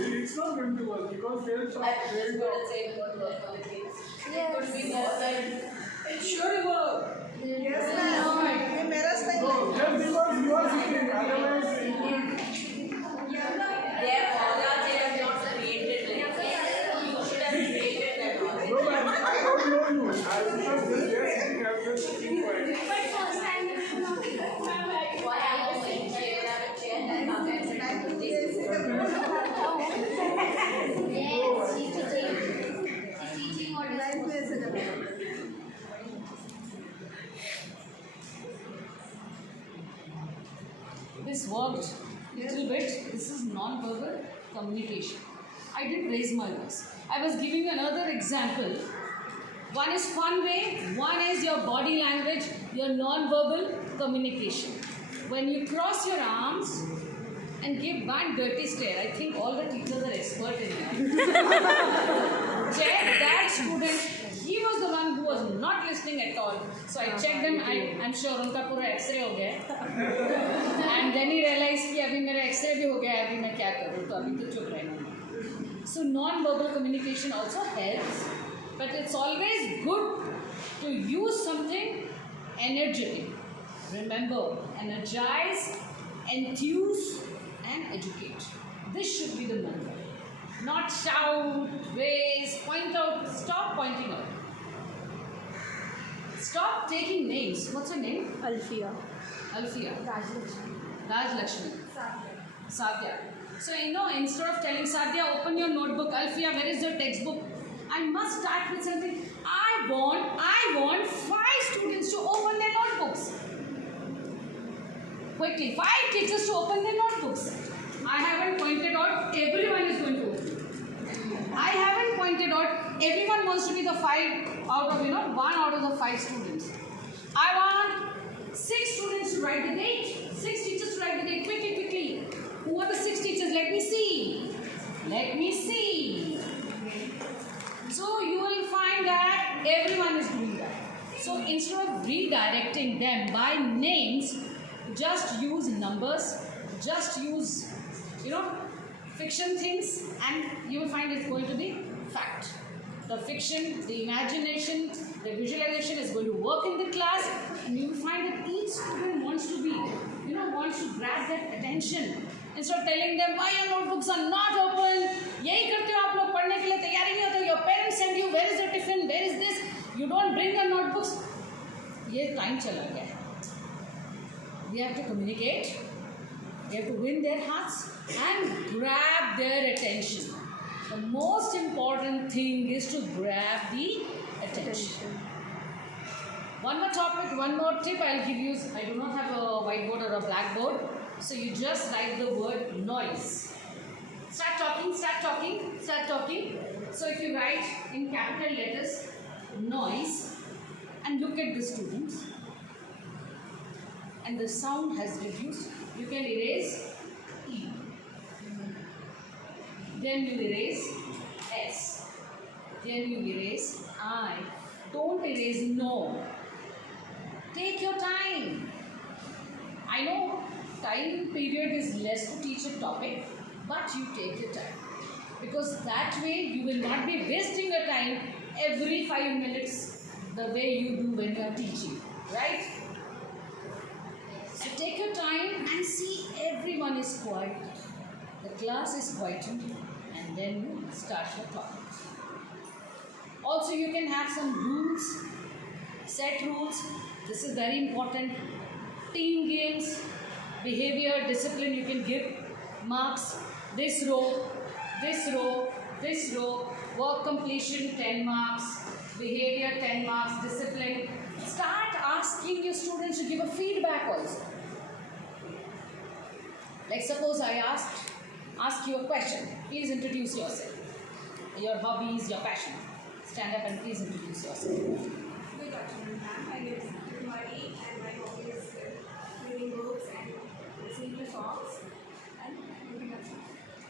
It's not going to work because they'll talk. It's going to say it won't work on the kids. It could be that it should work. Yes, ma'am. Mirrors like No, just because you are sitting, otherwise it will. They have not created like that. You should have created that. No, but I don't know you. I was just there sitting, I'm just sitting quiet. Why I was saying that you have a chair and have a This worked little bit. This is non-verbal communication. I did raise my voice. I was giving another example. One is fun way, one is your body language, your non-verbal communication. When you cross your arms and give one dirty stare, I think all the teachers are expert in that. Check that student. He was the one who was not listening at all. So I checked them. I'm sure उनका पूरा X-ray हो गया है. And then he realized कि अभी मेरा X-ray भी हो गया है. अभी मैं क्या करूँ? तो अभी तो चुप रहना. So non-verbal communication also helps, but it's always good to use something energetic. Remember, energize, enthuse, and educate. This should be the mantra. Not shout, raise, point out. Stop pointing out. Stop taking names. What's your name? Alfia. Alfia. Raj Lakshmi. Sadhya. So, instead of telling Sadhya, open your notebook. Alfia, where is your textbook? I must start with something. I want 5 students to open their notebooks. Quickly, 5 teachers to open their notebooks. I haven't pointed out, everyone is going to open. I haven't pointed out, everyone wants to be the 5 out of, 1 out of the 5 students. I want 6 students to write the date. 6 teachers to write the date. Quickly, quickly. Who are the 6 teachers? Let me see. Let me see. So you will find that everyone is doing that. So instead of redirecting them by names, just use numbers, just use, fiction things, and you will find it's going to be fact. The fiction, the imagination, the visualization is going to work in the class, and you will find that each student wants to be, wants to grab that attention. Instead of telling them why your notebooks are not open, यही करते हो आप लोग पढ़ने के लिए तैयारी नहीं होते. Your parents send you, where is the tiffin, where is this? You don't bring your notebooks. ये time चला गया है. We have to communicate. We have to win their hearts and grab their attention. The most important thing is to grab the attention. One more topic, one more tip I'll give you. I do not have a whiteboard or a blackboard. So you just write the word noise. Start talking, start talking, start talking. So if you write in capital letters, noise, and look at the students, and the sound has reduced, you can erase E. Then you erase S. Then you erase I. Don't erase no. Take your time. I know time period is less to teach a topic, but you take your time. Because that way you will not be wasting your time every 5 minutes the way you do when you are teaching. Right? So take your time and see everyone is quiet. The class is quietened, and then you start your topic. Also you can have some rules, set rules. This is very important. Team games, behavior, discipline, you can give marks. This row, this row, this row. Work completion 10 marks, behavior 10 marks, discipline. Start asking your students to give a feedback also. Like suppose I ask you a question. Please introduce yourself. Your hobbies, your passion. Stand up and please introduce yourself. Good afternoon, ma'am. My name is Kumari and my hobby is reading books and listening to songs and moving up.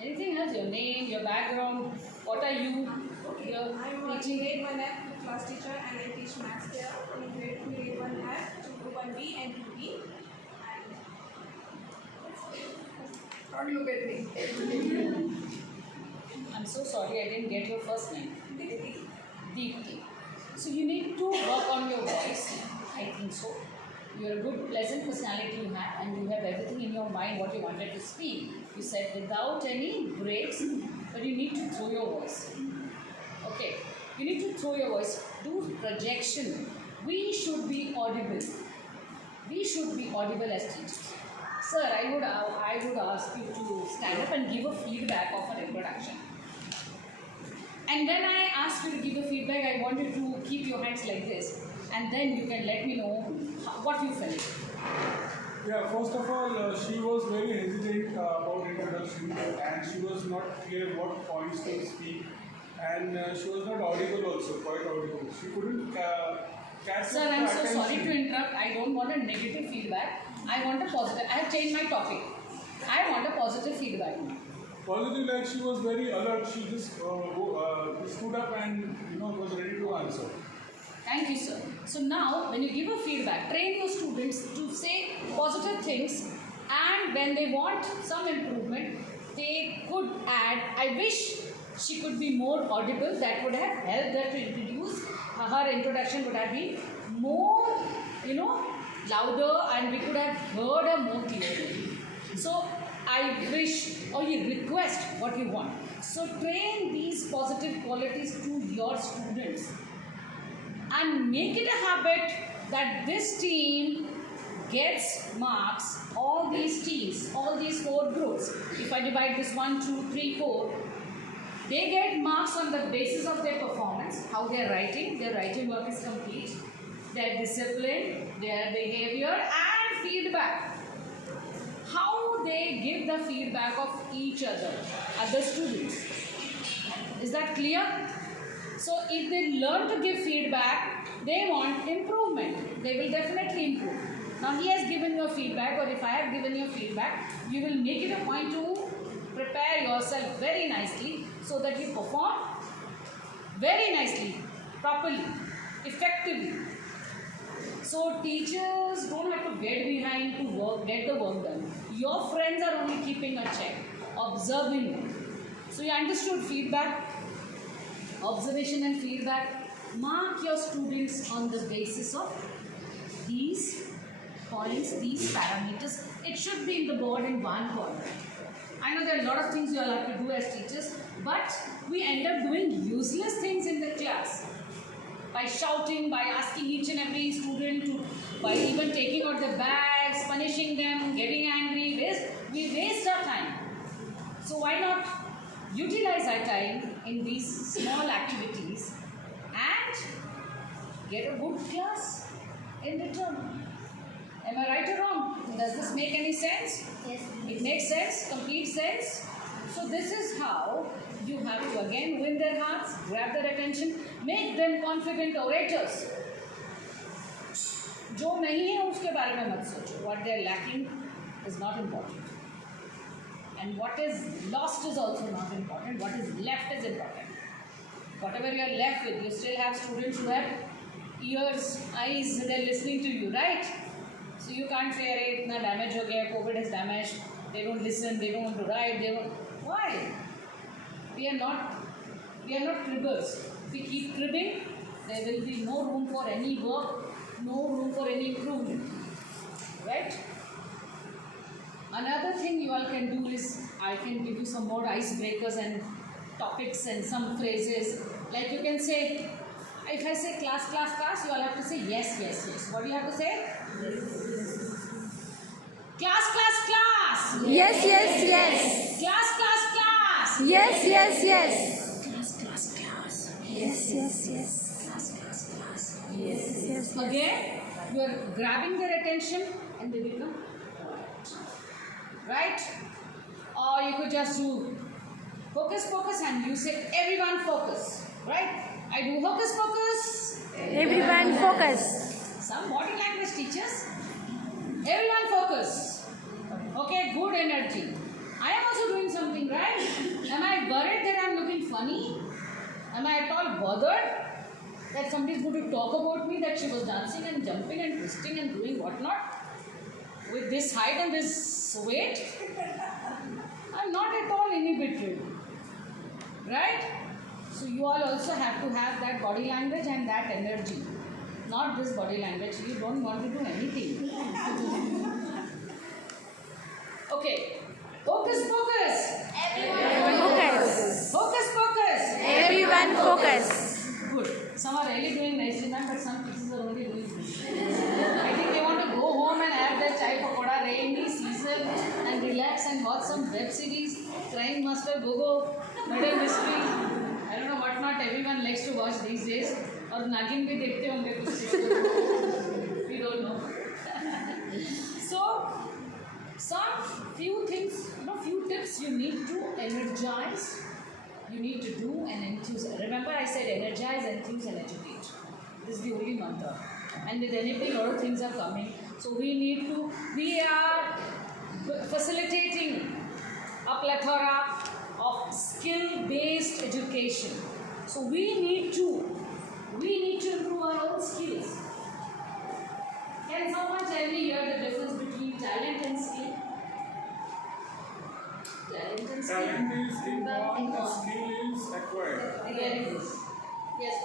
Anything else? Your name, your background, what are you? Okay, Your I'm teaching. grade 1F class teacher and I teach maths there. In grade 1F, 1B and 2B. And Don't look at me. I'm so sorry I didn't get your first name. Deepti. So you need to work on your voice. I think so. You're a good, pleasant personality you have, and you have everything in your mind what you wanted to speak. You said without any breaks, but you need to throw your voice. Okay. You need to throw your voice. Do projection. We should be audible. We should be audible as teachers. Sir, I would ask you to stand up and give a feedback of an introduction. And when I ask you to give a feedback, I want you to keep your hands like this, and then you can let me know what you felt. Yeah, first of all, she was very hesitant about introduction, and she was not clear what points to speak, and she was not audible also, quite audible. She couldn't catch Sir, the I'm so attention. sorry to interrupt. I don't want a negative feedback. I want a positive. I have changed my topic. I want a positive feedback. Positive, like she was very alert. She just stood up and was ready to answer. Thank you, sir. So now, when you give a feedback, train your students to say positive things, and when they want some improvement, they could add, I wish she could be more audible. That would have helped her to introduce. Her introduction would have been more, louder, and we could have heard her more clearly. So, I wish or you request what you want. So, train these positive qualities to your students and make it a habit that this team gets marks, all these teams, all these 4 groups. If I divide this 1, 2, 3, 4, they get marks on the basis of their performance, how their writing work is complete, their discipline, their behavior, and feedback. How they give the feedback of each other students. Is that clear? So if they learn to give feedback, they want improvement. They will definitely improve. Now he has given you feedback, or if I have given you feedback, you will make it a point to prepare yourself very nicely so that you perform very nicely, properly, effectively. So teachers don't have to get behind to get the work done. Your friends are only keeping a check, observing you. So you understood feedback, observation and feedback. Mark your students on the basis of these points, these parameters. It should be in the board in one corner. I know there are a lot of things you all have to do as teachers, but we end up doing useless things in the class. By shouting, by asking each and every student to, by even taking out their bags, punishing them, getting angry, we waste our time. So why not utilize our time in these small activities and get a good class in return? Am I right or wrong? Does this make any sense? Yes. It makes sense, complete sense. So this is how you have to again win their hearts, grab their attention, make them confident orators. जो नहीं है उसके बारे में मत सोचो. What they are lacking is not important. And what is lost is also not important. What is left is important. Whatever you are left with, you still have students who have ears, eyes, they are listening to you, right? So you can't say, "Arey, itna damage ho gaya, COVID has damaged. They don't listen. They don't want to write. They don't." Why? We are not cribbers. If we keep cribbing, there will be no room for any work, no room for any improvement, right? Another thing you all can do is, I can give you some more icebreakers and topics and some phrases. Like you can say, if I say class, class, class, you all have to say yes, yes, yes. What do you have to say? Class, class, class. Yes, yes, yes. Class, class, class. Yes, yes, yes. Class, class, class. Yes, yes, yes. Class, class, class. Yes, yes. Again, you are grabbing their attention and they become quiet. Right? Or you could just do hocus pocus and you say everyone focus. Right? I do hocus pocus. Everyone focus. Some body language teachers. Everyone focus. Okay, good energy. I am also doing something, right? Am I worried that I am looking funny? Am I at all bothered that somebody is going to talk about me, that she was dancing and jumping and twisting and doing whatnot with this height and this weight? are not at all inhibited. Right? So you all also have to have that body language and that energy. Not this body language. You don't want to do anything. Okay. Focus, focus. Focus. Focus, focus. Everyone focus. Good. Some are really doing nicely, ma'am, but some kids are only doing this. I think they want to go home and have their chai pakoda, rainy season, and relax and watch some web series, Crime Master, Go-Go, Murder Mystery. I don't know what not everyone likes to watch these days. और नागिन भी देखते होंगे कुछ चीज़. We don't know. So, some few things, few tips you need to energize. You need to do and enthuse. Remember I said energize, enthuse and educate. This is the only mantra. And with anything, a lot of things are coming. So we are facilitating a plethora of skill-based education. So we need to improve our own skills. Can someone tell me here the difference between talent and skill? Talent and skill. Talent is inborn, skill is acquired. There it is. Yes.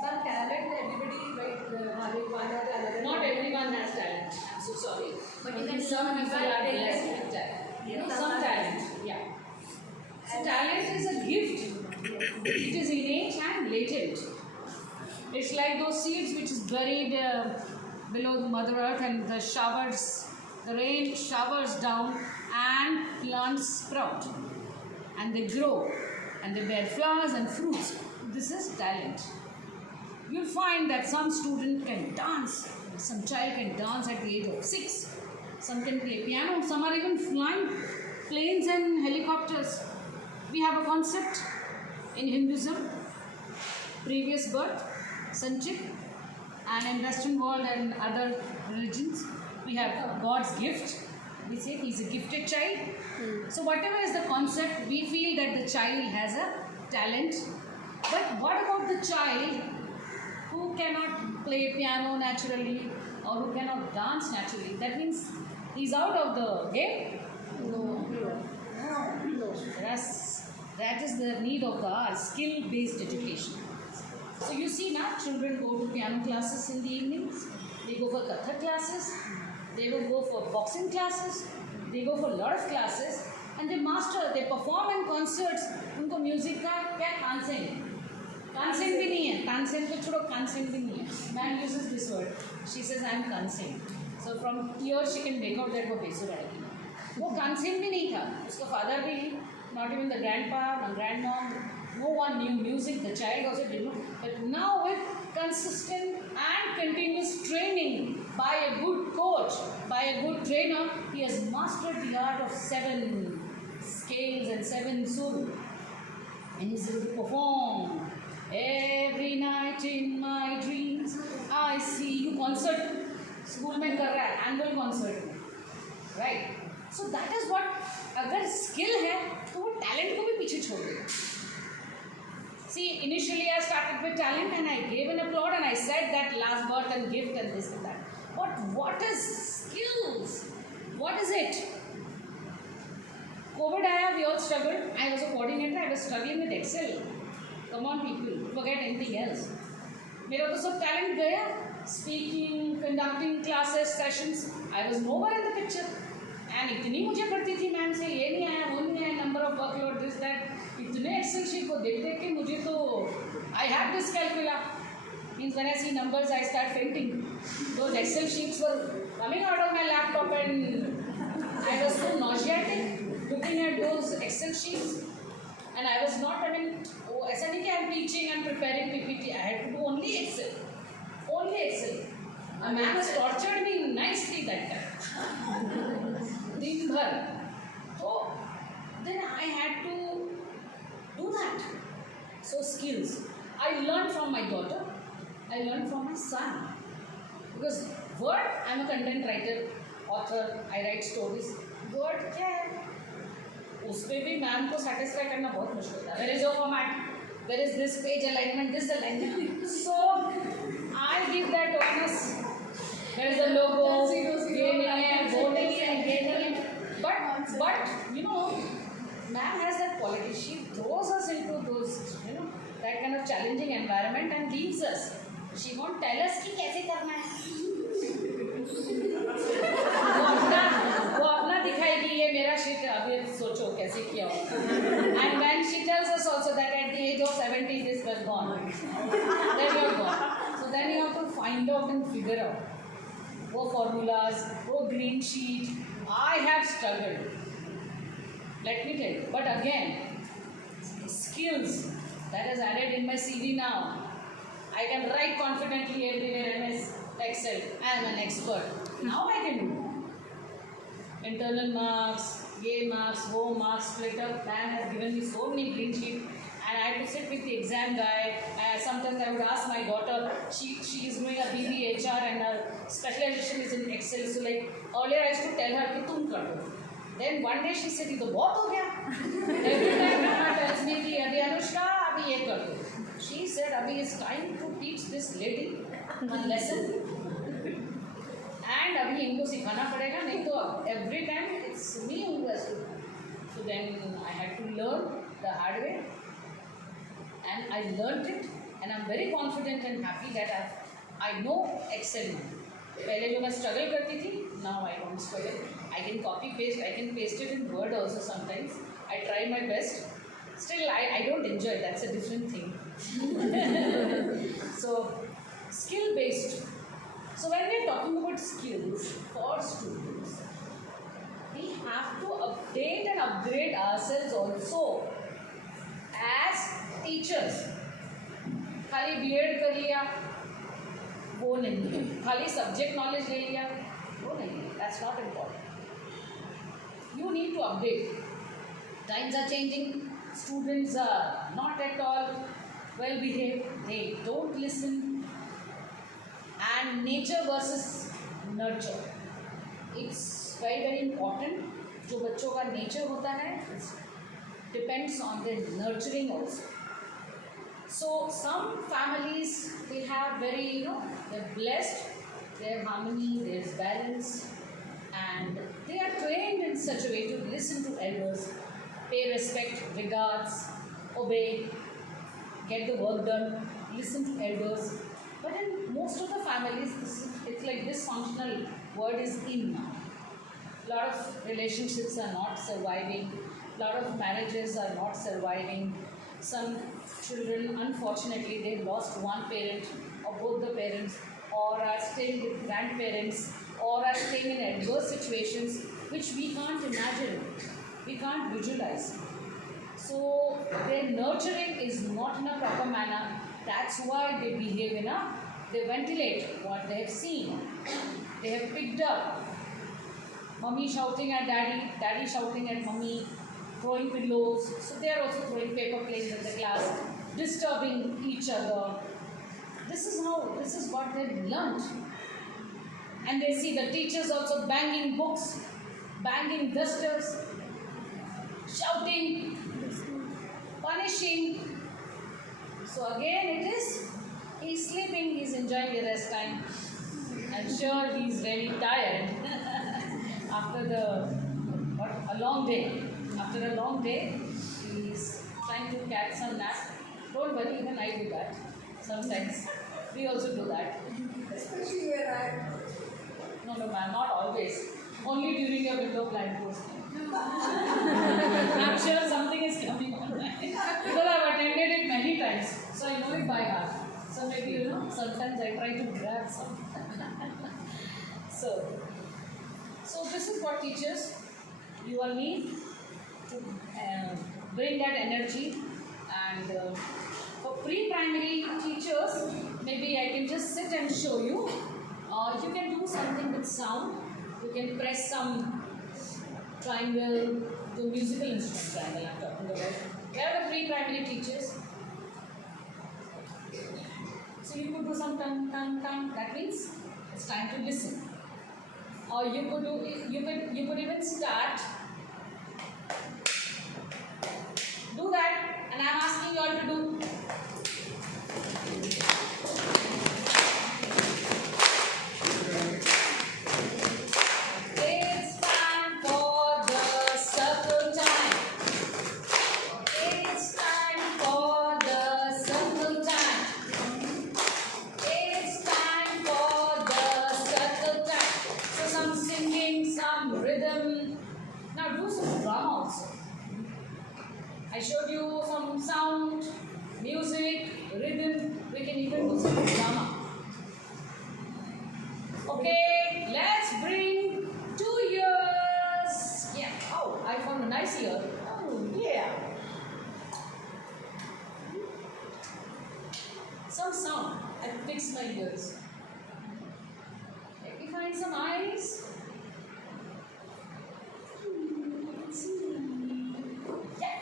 Some talent, everybody, right? Having one or the other. Not everyone has talent. I'm so sorry. But you can some learn people by are talent. blessed with talent. Yes. Some talent. Yeah. So talent is a gift. It is innate and latent. It's like those seeds which is buried below the Mother Earth, and the rain showers down and plants sprout. And they grow and they bear flowers and fruits. This is talent. You'll find that some student can dance, some child can dance at the age of 6, some can play piano, some are even flying planes and helicopters. We have a concept in Hinduism, previous birth, Sanchit, and in Western world and other religions, we have God's gift. We say he's a gifted child. So whatever is the concept, we feel that the child has a talent. But what about the child who cannot play piano naturally or who cannot dance naturally? That means he's out of the game? No. That is the need of the skill-based education. So you see now, children go to piano classes in the evenings, they go for Kathak classes, they will go for boxing classes, they go for a lot of classes, and they perform in concerts. उनको music का क्या तानसेन भी नहीं है, तानसेन को छोड़ो, तानसेन भी नहीं है. Man uses this word. She says I am Tansen. So from here she can make out that वो बेसुरा है. वो तानसेन भी नहीं था, उसका father भी, not even the grandpa, no grandmom. No one knew music, the child also didn't know. But now with consistent and continuous training by a good coach, by a good trainer, he has mastered the art of 7 scales and 7 sur. And he's able to perform. Every night in my dreams, I see you. Concert, school mein kar raha hai, annual concert. Right? So that is what, अगर skill है, तो वो talent को भी पीछे छोड़ देगा. See, initially I started with talent and I gave an applaud and I said that last birth and gift and this and that. But what is skills? What is it? COVID आया, we all struggled. I was a coordinator, I was struggling with Excel. Come on people, forget anything else. मेरा तो सब talent गया. Speaking, conducting classes, sessions. I was nowhere in the picture. And इतनी मुझे पढ़ती थी ma'am से, ये नहीं आया, वो नहीं आया, number of workload, this, that. इतने एक्सेल शीट को देख देख के मुझे तो I have this calculator. Means when I see numbers I start fainting. Those Excel sheets were coming out of my laptop and I was so nauseatic looking at those Excel sheets. And I was not, ऐसा नहीं कि I'm teaching and preparing PPT. I had to do only Excel. Only Excel. A man has tortured me nicely that time. दिन भर. So then I had to do that. So skills. I learned from my daughter. I learned from my son. Because word, I'm a content writer, author, I write stories. Word क्या है? उस पे भी ma'am को satisfy करना बहुत मुश्किल था. There is your format. There is this page alignment, this alignment. So I give that onus. There is a logo. ये नहीं है, वो नहीं है, ये नहीं है. But ma'am has that quality. She throws us into those, that kind of challenging environment and leaves us. She won't tell us कि कैसे करना है. वो अपना दिखाएगी ये मेरा shit अभी सोचो कैसे किया होगा. And when she tells us also that at the age of 70 this was gone, then you're gone. So then you have to find out and figure out. वो formulas, वो green sheet. I have struggled. Let me tell you. But again, skills that is added in my CV now. I can write confidently everywhere. MS Excel. I am an expert. Now I can do. Internal marks, ये marks, वो marks, split up. Man has given me so many green sheet, and I had to sit with the exam guy. Sometimes I would ask my daughter. She is doing a BB HR and her specialization is in Excel. So like earlier I used to tell her कि तुम कर दो. Then one day she said, ये तो बहुत हो गया. Every time Mama tells me कि अभी अनुष्का अभी ये कर दो. She said, अभी it's time to teach this lady one lesson. And अभी इनको सिखाना पड़ेगा नहीं तो every time it's me who has to. So then I had to learn the hard way. And I learned it. And I'm very confident and happy that I know Excel now. पहले जो मैं struggle करती थी, now I don't struggle. I can copy paste, I can paste it in Word also sometimes. I try my best. Still, I don't enjoy it. That's a different thing. So, skill based. So when we are talking about skills for students, we have to update and upgrade ourselves also as teachers. खाली B.Ed कर लिया वो नहीं है, खाली subject knowledge ले लिया वो नहीं है. That's not important. You need to update. Times are changing. Students are not at all well behaved. They don't listen. And nature versus nurture. It's very very important. जो बच्चों का nature होता है, it depends on their nurturing also. So some families they have very they're blessed. There's harmony, there's balance, and they are trained in such a way to listen to elders, pay respect, regards, obey, get the work done, listen to elders. But in most of the families, it's like dysfunctional word is in now. A lot of relationships are not surviving. A lot of marriages are not surviving. Some children, unfortunately, they lost one parent or both the parents, or are staying with grandparents, or are staying in adverse situations which we can't imagine, we can't visualize. So their nurturing is not in a proper manner. That's why they behave they ventilate what they have seen. They have picked up mommy shouting at daddy, daddy shouting at mommy, throwing pillows. So they are also throwing paper plates in the class, disturbing each other. This is what they've learnt. And they see the teachers also banging books, banging dusters, shouting, punishing. So again it is, he's sleeping, he's enjoying the rest time. I'm sure he's very tired after a long day. After a long day, he's trying to catch some nap. Don't worry, even I do that. Sometimes we also do that. Especially when No, ma'am, not always. Only during your window blind post. I'm sure something is coming on because I've attended it many times, so I know it by heart. So maybe sometimes I try to grab something. So this is what teachers you all need to bring that energy. And for pre-primary teachers, maybe I can just sit and show you. You can do something with sound. You can press some triangle, the musical instrument triangle I'm talking about. Where are the pre-primary teachers? So you could do some tung tung tung. That means it's time to listen. Or you could even start. Do that, and I'm asking you all to do. It's time for the circle time. showed you some sound, music, rhythm. We can even do some drama. Okay, let's bring 2 ears. Yeah. Oh, I found a nice ear. Oh, yeah. Some sound. I fixed my ears. Let me find some eyes. I can see. Yeah,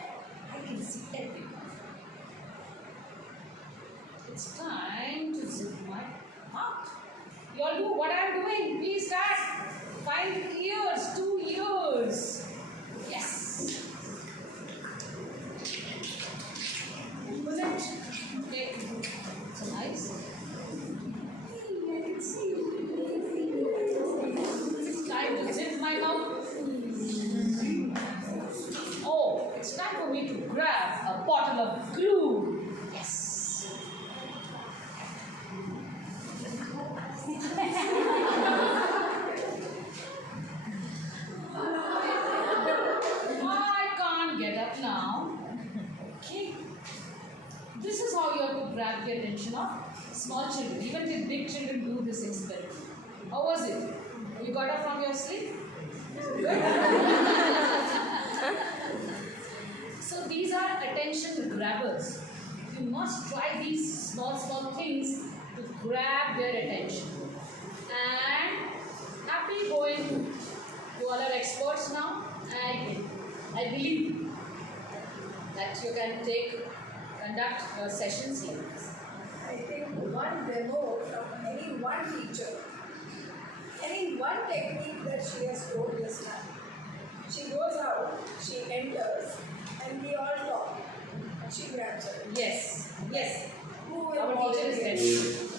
I can see everyone. It's time to zip my mouth. You all do what I'm doing. Please start. Find ears, 2 ears. Yes. Was it? Okay. So nice. I can see. It's time to zip my mouth. Oh, it's time for me to grab a bottle of glue. Yes. I can't get up now. Okay. This is how you have to grab the attention of small children. Even the big children do this experiment. How was it? You got up from your sleep? So these are attention grabbers. You must try these small things to grab their attention. And happy going. You all are experts now, and I believe that you can conduct your sessions like this. I think one demo from any one teacher, any one technique that she has told this time. She goes out, she enters, and we all talk. And she grabs her. Yes, yes. Who will Our teacher is volunteer? ready.